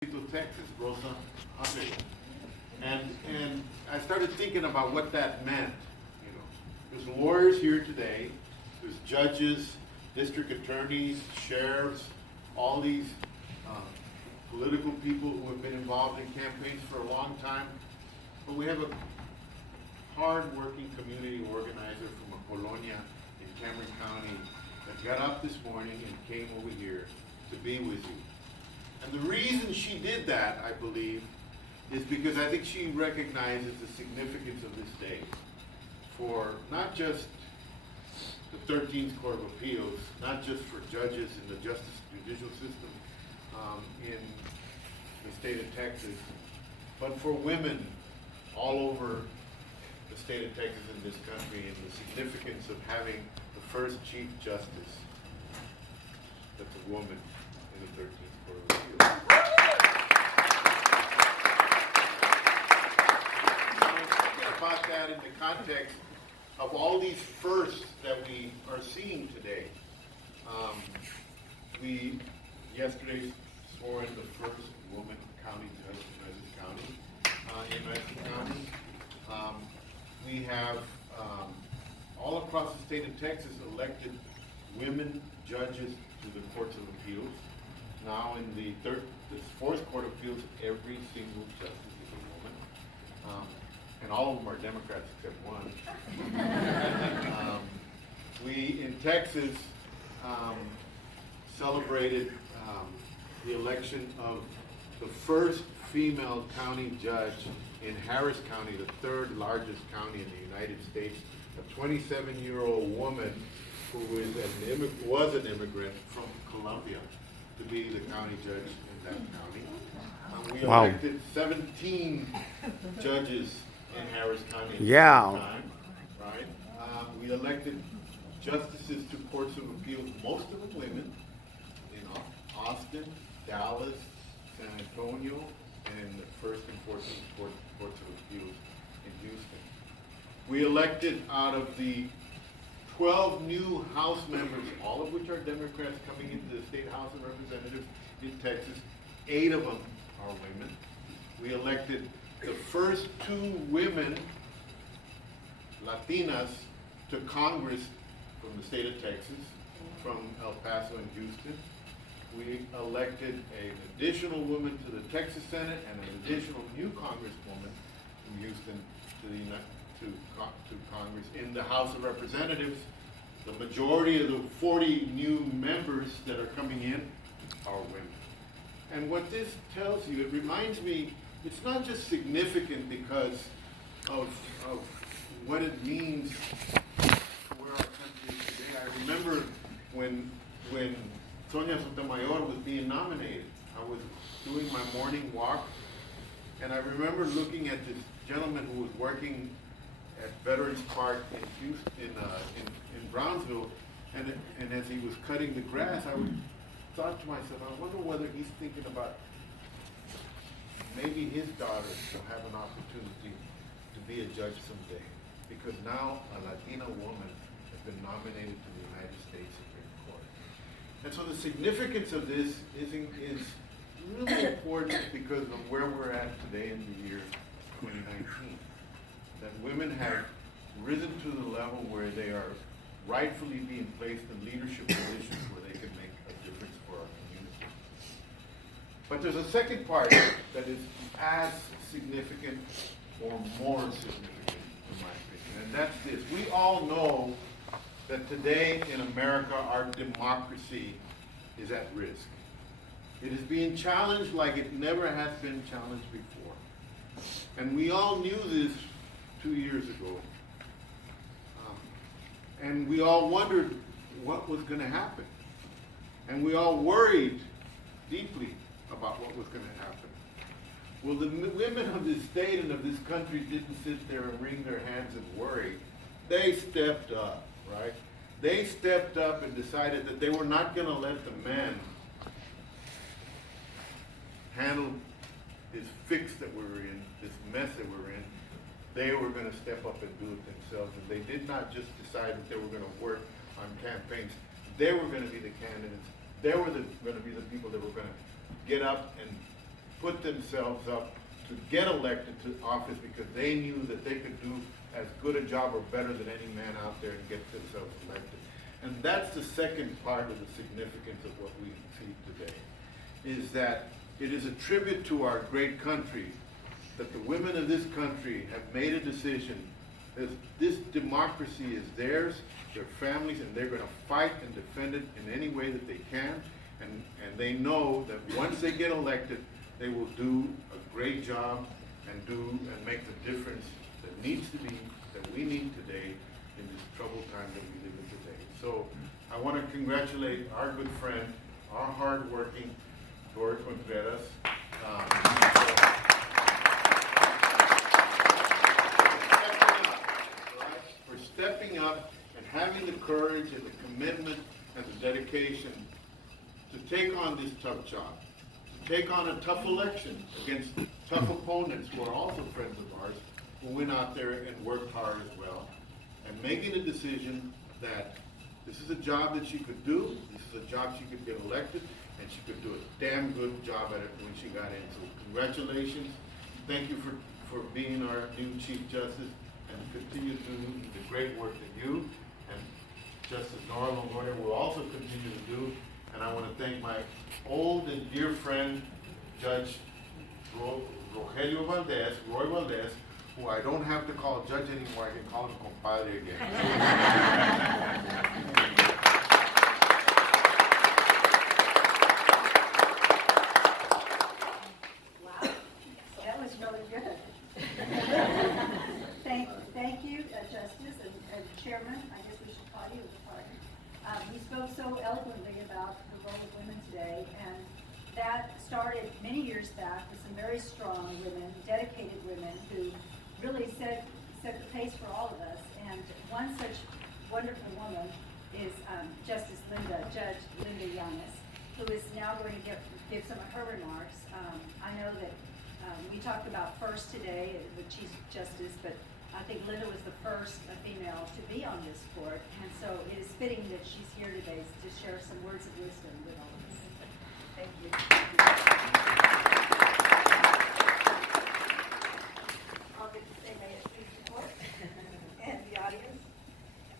Texas, Rosa Ave. And I started thinking about what that meant. You know, there's lawyers here today, there's judges, district attorneys, sheriffs, all these political people who have been involved in campaigns for a long time. But we have a hard-working community organizer from a colonia in Cameron County that got up this morning and came over here to be with you. And the reason she did that, I believe, is because I think she recognizes the significance of this day for not just the 13th Court of Appeals, not just for judges in the judicial system in the state of Texas, but for women all over the state of Texas and this country, and the significance of having the first Chief Justice that's a woman in the 13th Court of Appeals. Now, I'm thinking about that in the context of all these firsts that we are seeing today. We yesterday swore in the first woman county judge in Madison County. We have all across the state of Texas elected women judges to the courts of appeals. Now in the fourth court of appeals, every single justice is a woman, and all of them are Democrats except one. We in Texas celebrated the election of the first female county judge in Harris County, the third largest county in the United States, a 27-year-old woman who was an immigrant from Colombia to be the county judge in that county. We elected 17 judges in Harris County at the same time, right? We elected justices to courts of appeals, most of them women, in Austin, Dallas, San Antonio, and the first and 14th courts of appeals in Houston. We elected out of the 12 new House members, all of which are Democrats coming into the State House of Representatives in Texas, 8 of them are women. We elected the first 2 women, Latinas, to Congress from the state of Texas, from El Paso and Houston. We elected an additional woman to the Texas Senate and an additional new congresswoman from Houston to Congress. In the House of Representatives, the majority of the 40 new members that are coming in are women. And what this tells you, it reminds me, it's not just significant because of what it means where our country is today. I remember when Sonia Sotomayor was being nominated. I was doing my morning walk, and I remember looking at this gentleman who was working at Veterans Park in Houston, in Brownsville, and as he was cutting the grass, I thought to myself, I wonder whether he's thinking about maybe his daughter will have an opportunity to be a judge someday, because now a Latina woman has been nominated to the United States Supreme Court. And so the significance of this is really important because of where we're at today in the year 2019. That women have risen to the level where they are rightfully being placed in leadership positions where they can make a difference for our community. But there's a second part that is as significant or more significant, in my opinion, and that's this. We all know that today in America, our democracy is at risk. It is being challenged like it never has been challenged before. And we all knew this 2 years ago. And we all wondered what was going to happen. And we all worried deeply about what was going to happen. Well, the women of this state and of this country didn't sit there and wring their hands and worry. They stepped up, right? They stepped up and decided that they were not going to let the man handle this fix that we were in, this mess that we're in. They were going to step up and do it themselves. And they did not just decide that they were going to work on campaigns. They were going to be the candidates. They were going to be the people that were going to get up and put themselves up to get elected to office because they knew that they could do as good a job or better than any man out there and get themselves elected. And that's the second part of the significance of what we see today, is that it is a tribute to our great country that the women of this country have made a decision that this democracy is theirs, their families, and they're going to fight and defend it in any way that they can. And they know that once they get elected, they will do a great job and make the difference that needs to be, that we need today in this troubled time that we live in today. So I want to congratulate our good friend, our hardworking Dora Contreras. For stepping up and having the courage and the commitment and the dedication to take on this tough job, to take on a tough election against tough opponents who are also friends of ours, who went out there and worked hard as well, and making a decision that this is a job that she could do, this is a job she could get elected, and she could do a damn good job at it when she got in. So congratulations. Thank you for being our new Chief Justice, and continue to do the great work that you and Justice Nora Longoria will also continue to do. And I want to thank my old and dear friend, Judge Rogelio Valdez, Roy Valdez, who I don't have to call judge anymore, I can call him compadre again. Wow, that was really good. Thank you, Justice and Chairman, I guess we should call you as a partner. You spoke so eloquently about the role of women today, and that started many years back with some very strong women, dedicated women, who really set the pace for all of us. And one such wonderful woman is Judge Linda Llanes, who is now going to give some of her remarks. I know that we talked about first today, the Chief Justice, but I think Linda was the first female to be on this court, and so it is fitting that she's here today to share some words of wisdom with all of us. Thank you. I'll get to say may it please the court and the audience.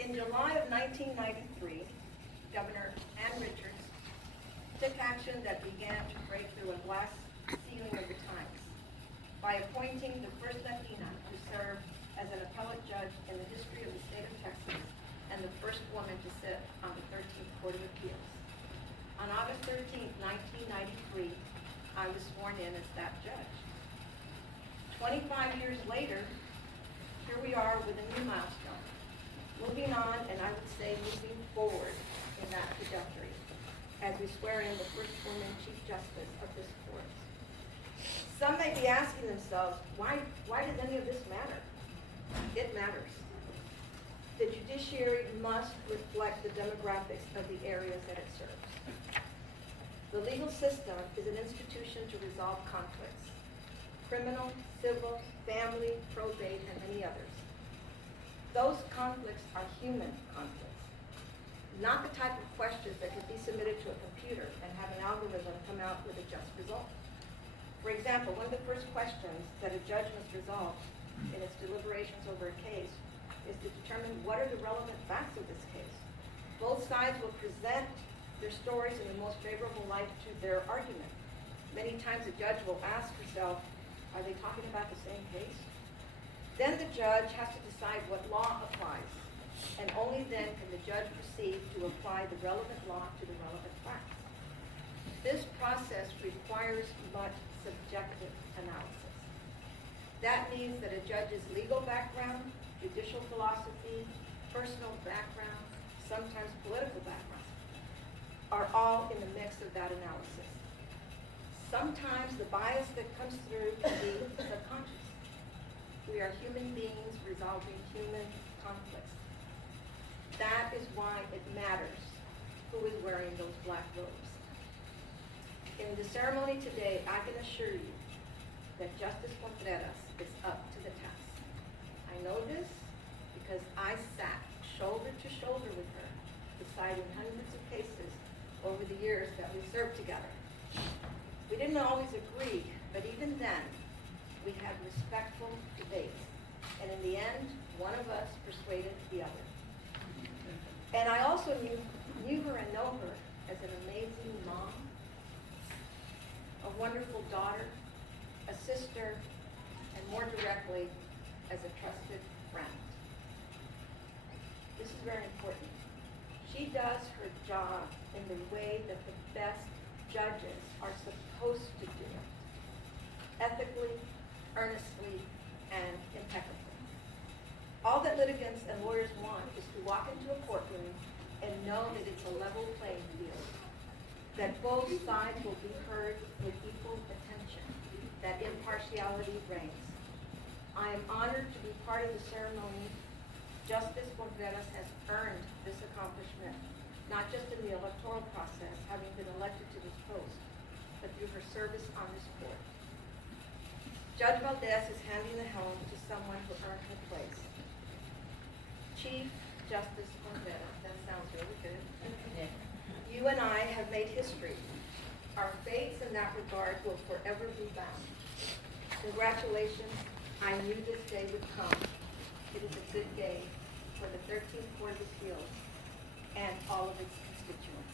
In July of 1993, Governor Ann Richards took action that began to break through a glass ceiling of the times by appointing the first Latina to serve as an appellate judge in the history of the state of Texas and the first woman to sit on the 13th Court of Appeals. On August 13th, 1993, I was sworn in as that judge. 25 years later, here we are with a new milestone, moving on, and I would say moving forward in that trajectory as we swear in the first woman Chief Justice of this court. Some may be asking themselves, why does any of this matter? It matters. The judiciary must reflect the demographics of the areas that it serves. The legal system is an institution to resolve conflicts: criminal, civil, family, probate, and many others. Those conflicts are human conflicts, not the type of questions that could be submitted to a computer and have an algorithm come out with a just result. For example, one of the first questions that a judge must resolve in its deliberations over a case is to determine what are the relevant facts of this case. Both sides will present their stories in the most favorable light to their argument. Many times the judge will ask herself, are they talking about the same case? Then the judge has to decide what law applies, and only then can the judge proceed to apply the relevant law to the relevant facts. This process requires much subjective analysis. That means that a judge's legal background, judicial philosophy, personal background, sometimes political background, are all in the mix of that analysis. Sometimes the bias that comes through can be subconscious. We are human beings resolving human conflicts. That is why it matters who is wearing those black robes. In the ceremony today, I can assure you that Justice Contreras is up to the task. I know this because I sat shoulder to shoulder with her, deciding hundreds of cases over the years that we served together. We didn't always agree then, we had respectful debates. And in the end, one of us persuaded the other. And I also knew her and know her as an amazing mom, a wonderful daughter, a sister, and more directly, as a trusted friend. This is very important. She does her job in the way that the best judges are supposed to do it. Ethically, earnestly, and impeccably. All that litigants and lawyers want is to walk into a courtroom and know that it's a level playing field, that both sides will be heard with equal attention, that impartiality reigns. I am honored to be part of the ceremony. Justice Contreras has earned this accomplishment, not just in the electoral process, having been elected to this post, but through her service on this court. Judge Valdez is handing the helm to someone who earned her place. Chief Justice Contreras, that sounds really good. You and I have made history. Our fates in that regard will forever be bound. Congratulations. I knew this day would come. It is a good day for the 13th Court of Appeals and all of its constituents.